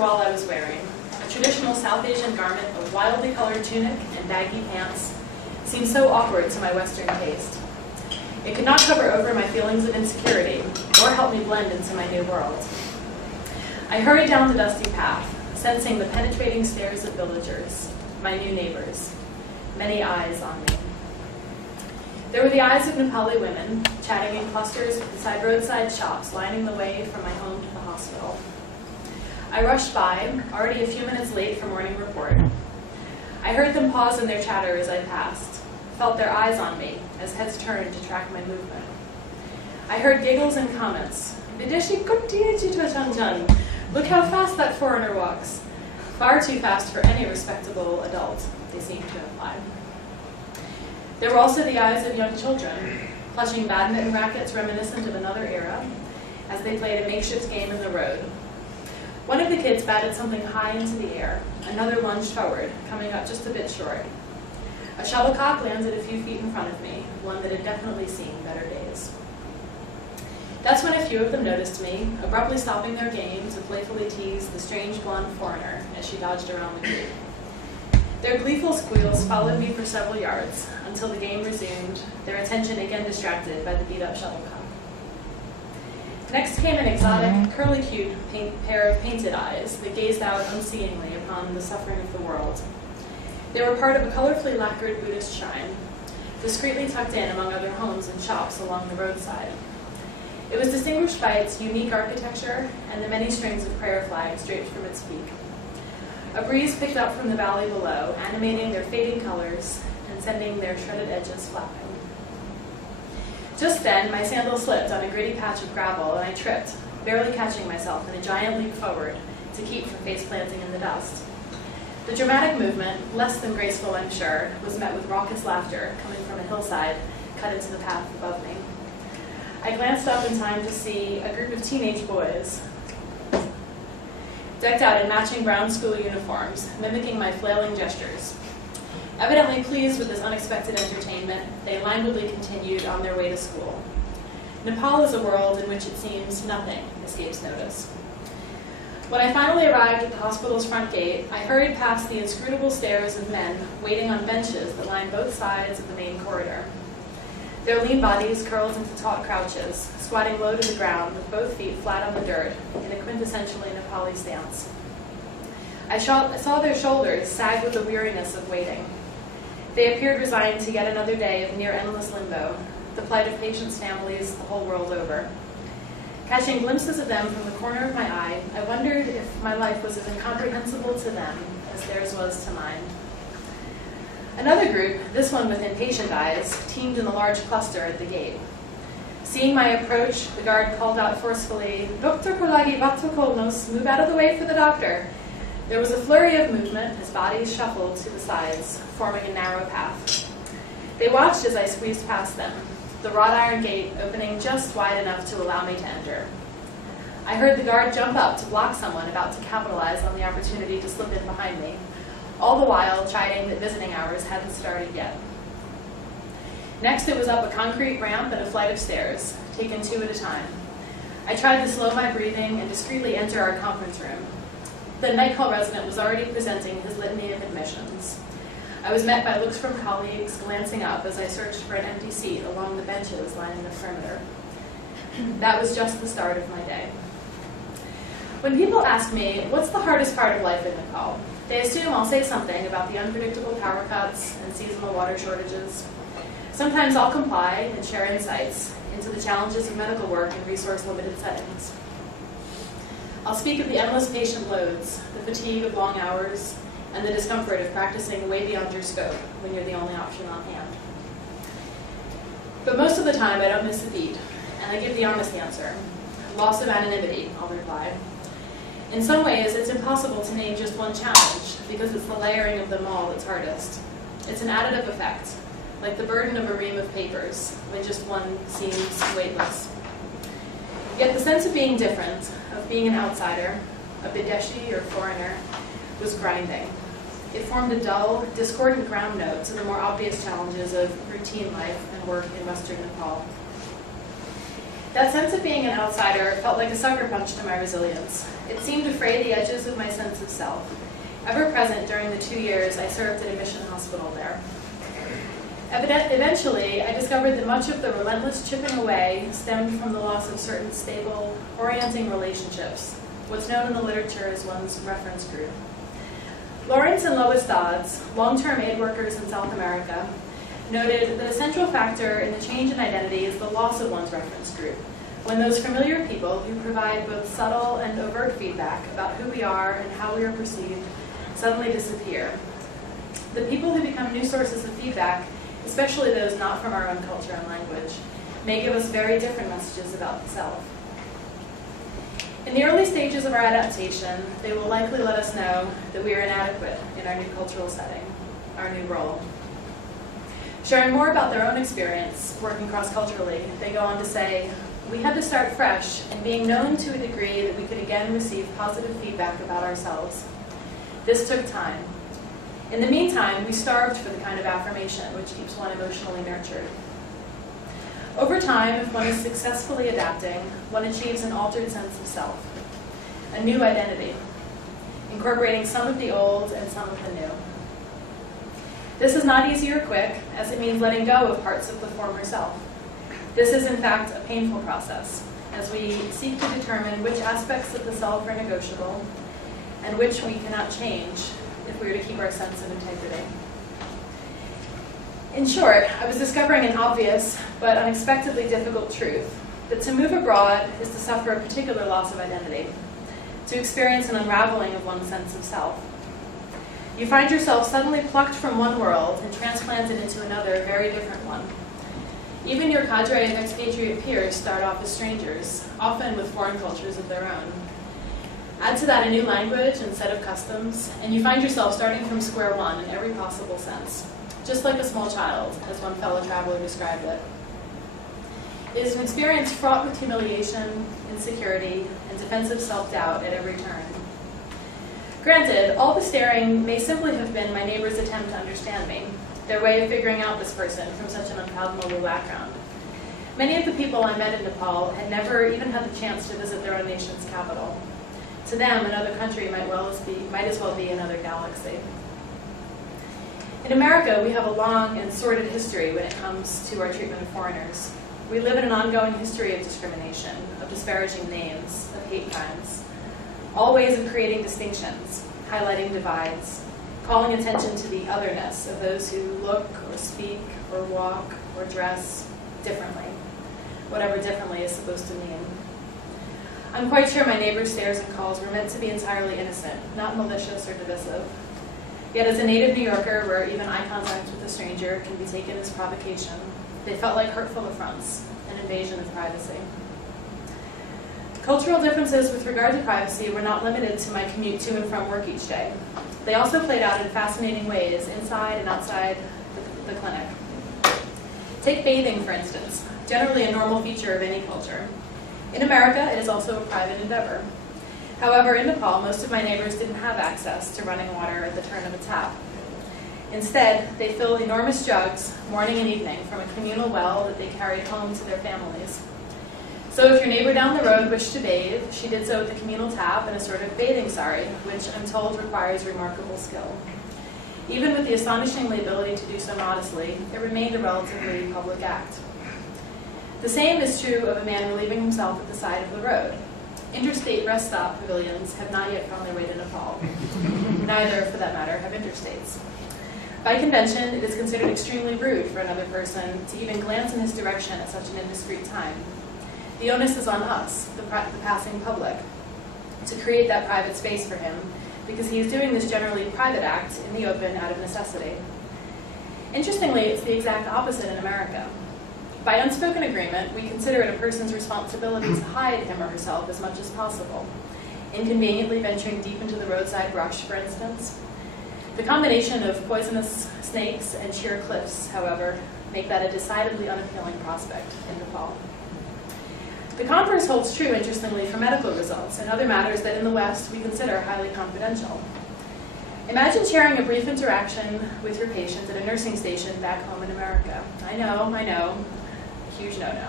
while I was wearing, a traditional South Asian garment of wildly colored tunic and baggy pants, seemed so awkward to my Western taste. It could not cover over my feelings of insecurity or help me blend into my new world. I hurried down the dusty path, sensing the penetrating stares of villagers, my new neighbors, many eyes on me. There were the eyes of Nepali women, chatting in clusters beside roadside shops, lining the way from my home to the hospital. I rushed by, already a few minutes late for morning report. I heard them pause in their chatter as I passed, felt their eyes on me as heads turned to track my movement. I heard giggles and comments. Videshi kotiye chito chanjan. Look how fast that foreigner walks. Far too fast for any respectable adult, they seemed to imply. There were also the eyes of young children, clutching badminton rackets reminiscent of another era, as they played a makeshift game in the road. One of the kids batted something high into the air, another lunged forward, coming up just a bit short. A shuttlecock landed a few feet in front of me, one that had definitely seen better days. That's when a few of them noticed me, abruptly stopping their game to playfully tease the strange blonde foreigner as she dodged around the group. Their gleeful squeals followed me for several yards until the game resumed, their attention again distracted by the beat-up shuttlecock. Next came an exotic, curly-cued pair of painted eyes that gazed out unseeingly upon the suffering of the world. They were part of a colorfully lacquered Buddhist shrine, discreetly tucked in among other homes and shops along the roadside. It was distinguished by its unique architecture and the many strings of prayer flags draped from its peak. A breeze picked up from the valley below, animating their fading colors and sending their shredded edges flapping. Just then, my sandal slipped on a gritty patch of gravel, and I tripped, barely catching myself in a giant leap forward to keep from face planting in the dust. The dramatic movement, less than graceful I'm sure, was met with raucous laughter coming from a hillside cut into the path above me. I glanced up in time to see a group of teenage boys decked out in matching brown school uniforms, mimicking my flailing gestures. Evidently pleased with this unexpected entertainment, they languidly continued on their way to school. Nepal is a world in which it seems nothing escapes notice. When I finally arrived at the hospital's front gate, I hurried past the inscrutable stares of men waiting on benches that lined both sides of the main corridor. Their lean bodies curled into taut crouches, squatting low to the ground with both feet flat on the dirt in a quintessentially Nepali stance. I saw their shoulders sag with the weariness of waiting. They appeared resigned to yet another day of near endless limbo, the plight of patients' families the whole world over. Catching glimpses of them from the corner of my eye, I wondered if my life was as incomprehensible to them as theirs was to mine. Another group, this one with impatient eyes, teamed in a large cluster at the gate. Seeing my approach, the guard called out forcefully, "Dr. Kolagi Vattokolnos, move out of the way for the doctor." There was a flurry of movement as bodies shuffled to the sides, forming a narrow path. They watched as I squeezed past them, the wrought iron gate opening just wide enough to allow me to enter. I heard the guard jump up to block someone about to capitalize on the opportunity to slip in behind me, all the while chiding that visiting hours hadn't started yet. Next, it was up a concrete ramp and a flight of stairs, taken two at a time. I tried to slow my breathing and discreetly enter our conference room. The night call resident was already presenting his litany of admissions. I was met by looks from colleagues glancing up as I searched for an empty seat along the benches lining the perimeter. That was just the start of my day. When people ask me, what's the hardest part of life in Nepal, they assume I'll say something about the unpredictable power cuts and seasonal water shortages. Sometimes I'll comply and share insights into the challenges of medical work in resource-limited settings. I'll speak of the endless patient loads, the fatigue of long hours, and the discomfort of practicing way beyond your scope when you're the only option on hand. But most of the time, I don't miss a beat, and I give the honest answer. Loss of anonymity, I'll reply. In some ways, it's impossible to name just one challenge, because it's the layering of them all that's hardest. It's an additive effect, like the burden of a ream of papers, when just one seems weightless. Yet the sense of being different, of being an outsider, a Bideshi or foreigner, was grinding. It formed a dull, discordant ground note to the more obvious challenges of routine life and work in Western Nepal. That sense of being an outsider felt like a sucker punch to my resilience. It seemed to fray the edges of my sense of self, ever present during the 2 years I served at a mission hospital there. Eventually, I discovered that much of the relentless chipping away stemmed from the loss of certain stable, orienting relationships, what's known in the literature as one's reference group. Lawrence and Lois Dodds, long-term aid workers in South America, noted that a central factor in the change in identity is the loss of one's reference group, when those familiar people who provide both subtle and overt feedback about who we are and how we are perceived suddenly disappear. The people who become new sources of feedback, especially those not from our own culture and language, may give us very different messages about the self. In the early stages of our adaptation, they will likely let us know that we are inadequate in our new cultural setting, our new role. Sharing more about their own experience working cross-culturally, they go on to say, "We had to start fresh and being known to a degree that we could again receive positive feedback about ourselves. This took time. In the meantime, we starved for the kind of affirmation which keeps one emotionally nurtured. Over time, if one is successfully adapting, one achieves an altered sense of self, a new identity, incorporating some of the old and some of the new. This is not easy or quick, as it means letting go of parts of the former self. This is, in fact, a painful process, as we seek to determine which aspects of the self are negotiable and which we cannot change if we are to keep our sense of integrity." In short, I was discovering an obvious but unexpectedly difficult truth, that to move abroad is to suffer a particular loss of identity, to experience an unraveling of one's sense of self. You find yourself suddenly plucked from one world and transplanted into another, very different one. Even your cadre of expatriate peers start off as strangers, often with foreign cultures of their own. Add to that a new language and set of customs, and you find yourself starting from square one in every possible sense, just like a small child, as one fellow traveler described it. It is an experience fraught with humiliation, insecurity, and defensive self-doubt at every turn. Granted, all the staring may simply have been my neighbor's attempt to understand me, their way of figuring out this person from such an unfathomable background. Many of the people I met in Nepal had never even had the chance to visit their own nation's capital. To them, another country might as well be another galaxy. In America, we have a long and sordid history when it comes to our treatment of foreigners. We live in an ongoing history of discrimination, of disparaging names, of hate crimes, all ways of creating distinctions, highlighting divides, calling attention to the otherness of those who look or speak or walk or dress differently, whatever differently is supposed to mean. I'm quite sure my neighbor's stares and calls were meant to be entirely innocent, not malicious or divisive. Yet as a native New Yorker, where even eye contact with a stranger can be taken as provocation, they felt like hurtful affronts, an invasion of privacy. Cultural differences with regard to privacy were not limited to my commute to and from work each day. They also played out in fascinating ways inside and outside the clinic. Take bathing, for instance, generally a normal feature of any culture. In America, it is also a private endeavor. However, in Nepal, most of my neighbors didn't have access to running water at the turn of a tap. Instead, they filled enormous jugs morning and evening from a communal well that they carried home to their families. So if your neighbor down the road wished to bathe, she did so with a communal tap and a sort of bathing sari, which I'm told requires remarkable skill. Even with the astonishing ability to do so modestly, it remained a relatively public act. The same is true of a man relieving himself at the side of the road. Interstate rest stop pavilions have not yet found their way to Nepal. Neither, for that matter, have interstates. By convention, it is considered extremely rude for another person to even glance in his direction at such an indiscreet time. The onus is on us, the passing public, to create that private space for him, because he is doing this generally private act in the open out of necessity. Interestingly, it's the exact opposite in America. By unspoken agreement, we consider it a person's responsibility to hide him or herself as much as possible, inconveniently venturing deep into the roadside brush, for instance. The combination of poisonous snakes and sheer cliffs, however, make that a decidedly unappealing prospect in Nepal. The converse holds true, interestingly, for medical results and other matters that in the West we consider highly confidential. Imagine sharing a brief interaction with your patient at a nursing station back home in America. I know, huge no-no.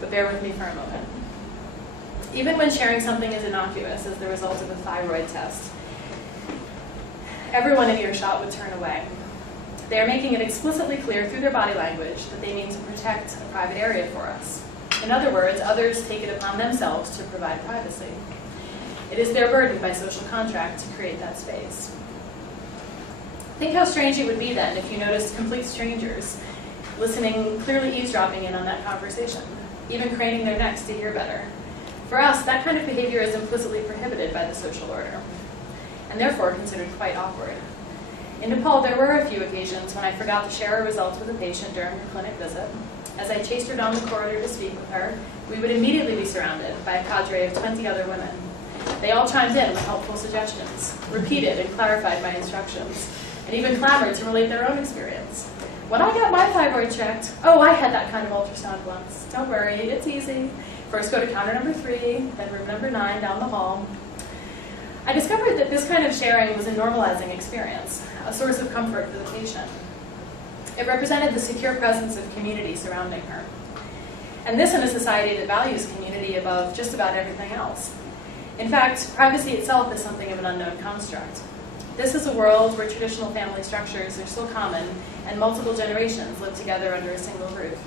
but bear with me for a moment. Even when sharing something as innocuous as the result of a thyroid test, everyone in earshot would turn away. They are making it explicitly clear through their body language that they mean to protect a private area for us. In other words, others take it upon themselves to provide privacy. It is their burden by social contract to create that space. Think how strange it would be then if you noticed complete strangers listening, clearly eavesdropping in on that conversation, even craning their necks to hear better. For us, that kind of behavior is implicitly prohibited by the social order, and therefore considered quite awkward. In Nepal, there were a few occasions when I forgot to share a result with a patient during her clinic visit. As I chased her down the corridor to speak with her, we would immediately be surrounded by a cadre of 20 other women. They all chimed in with helpful suggestions, repeated and clarified my instructions, and even clamored to relate their own experience. When I got my thyroid checked, oh, I had that kind of ultrasound once. Don't worry, it's easy. First go to counter number 3, then room number 9 down the hall. I discovered that this kind of sharing was a normalizing experience, a source of comfort for the patient. It represented the secure presence of community surrounding her. And this in a society that values community above just about everything else. In fact, privacy itself is something of an unknown construct. This is a world where traditional family structures are still common and multiple generations live together under a single roof.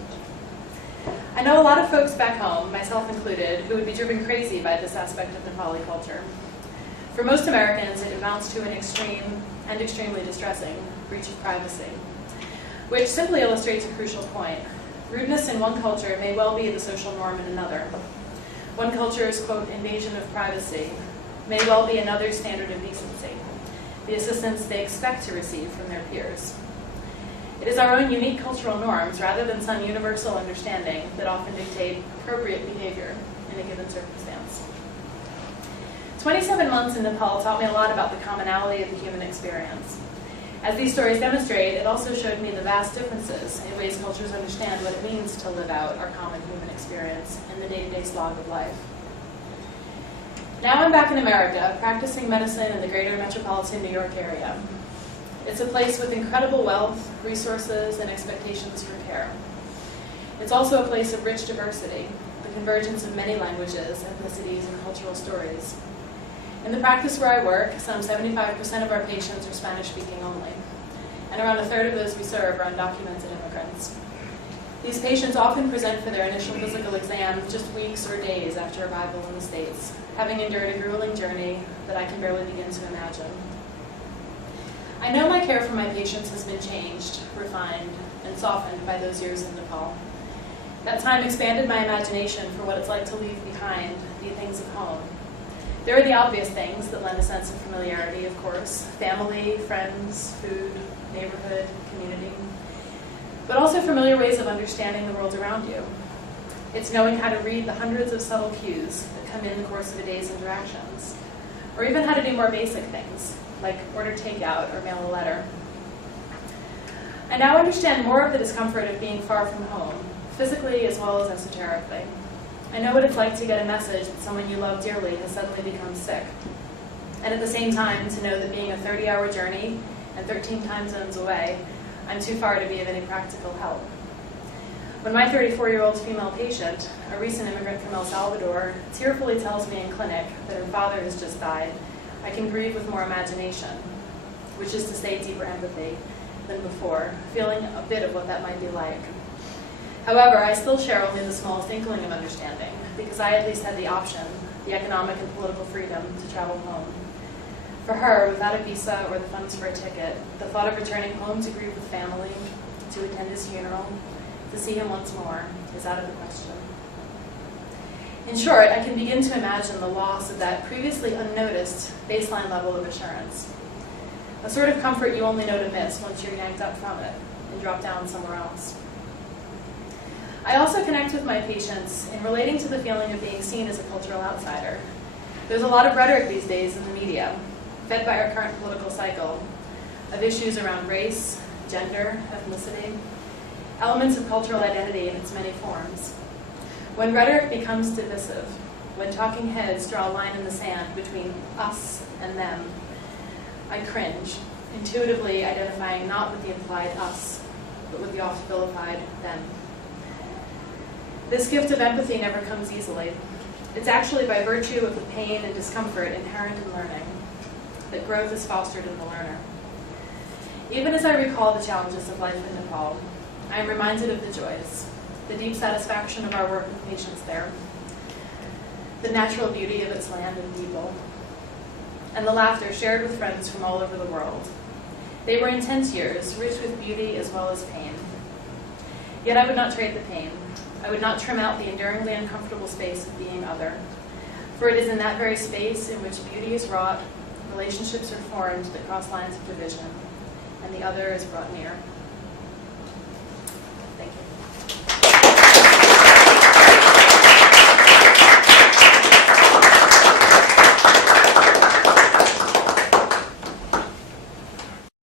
I know a lot of folks back home, myself included, who would be driven crazy by this aspect of Nepali culture. For most Americans, it amounts to an extreme and extremely distressing breach of privacy, which simply illustrates a crucial point. Rudeness in one culture may well be the social norm in another. One culture's, quote, invasion of privacy may well be another's standard of decency, the assistance they expect to receive from their peers. It is our own unique cultural norms, rather than some universal understanding, that often dictate appropriate behavior in a given circumstance. 27 months in Nepal taught me a lot about the commonality of the human experience. As these stories demonstrate, it also showed me the vast differences in ways cultures understand what it means to live out our common human experience in the day-to-day slog of life. Now I'm back in America, practicing medicine in the greater metropolitan New York area. It's a place with incredible wealth, resources, and expectations for care. It's also a place of rich diversity, the convergence of many languages, ethnicities, and cultural stories. In the practice where I work, some 75% of our patients are Spanish-speaking only, and around a third of those we serve are undocumented immigrants. These patients often present for their initial physical exam just weeks or days after arrival in the States, having endured a grueling journey that I can barely begin to imagine. I know my care for my patients has been changed, refined, and softened by those years in Nepal. That time expanded my imagination for what it's like to leave behind the things of home. There are the obvious things that lend a sense of familiarity, of course: family, friends, food, neighborhood, community, but also familiar ways of understanding the world around you. It's knowing how to read the hundreds of subtle cues that come in the course of a day's interactions, or even how to do more basic things, like order takeout or mail a letter. I now understand more of the discomfort of being far from home, physically as well as esoterically. I know what it's like to get a message that someone you love dearly has suddenly become sick. And at the same time, to know that being a 30-hour journey and 13 time zones away, I'm too far to be of any practical help. When my 34-year-old female patient, a recent immigrant from El Salvador, tearfully tells me in clinic that her father has just died, I can grieve with more imagination, which is to say deeper empathy than before, feeling a bit of what that might be like. However, I still share only the smallest inkling of understanding, because I at least had the option, the economic and political freedom, to travel home. For her, without a visa or the funds for a ticket, the thought of returning home to grieve with family, to attend his funeral, to see him once more, is out of the question. In short, I can begin to imagine the loss of that previously unnoticed baseline level of assurance, a sort of comfort you only know to miss once you're yanked up from it and drop down somewhere else. I also connect with my patients in relating to the feeling of being seen as a cultural outsider. There's a lot of rhetoric these days in the media, fed by our current political cycle, of issues around race, gender, ethnicity, elements of cultural identity in its many forms. When rhetoric becomes divisive, when talking heads draw a line in the sand between us and them, I cringe, intuitively identifying not with the implied us, but with the oft-vilified them. This gift of empathy never comes easily. It's actually by virtue of the pain and discomfort inherent in learning that growth is fostered in the learner. Even as I recall the challenges of life in Nepal, I am reminded of the joys, the deep satisfaction of our work with patients there, the natural beauty of its land and people, and the laughter shared with friends from all over the world. They were intense years, rich with beauty as well as pain. Yet I would not trade the pain. I would not trim out the enduringly uncomfortable space of being other, for it is in that very space in which beauty is wrought, relationships are formed that cross lines of division, and the other is brought near.